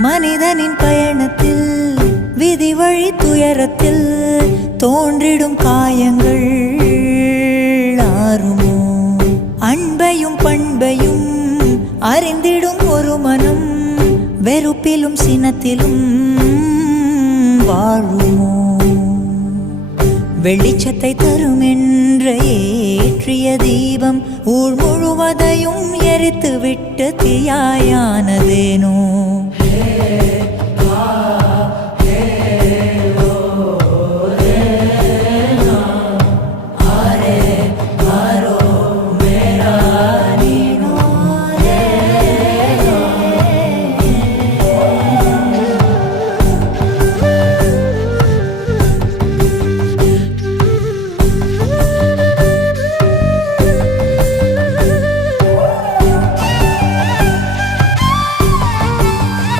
மனிதனின் பயணத்தில் விதி வழி துயரத்தில் தோன்றிடும் காயங்கள் ஆறுமோ? அன்பையும் பண்பையும் அறிந்திடும் ஒரு மனம் வெறுப்பிலும் சினத்திலும் வாழுமோ? வெளிச்சத்தை தரும் என்ற ஏற்றிய தீபம் ஊர் முழுவதையும் எரித்து விட்டு தீயாயானதேனோ?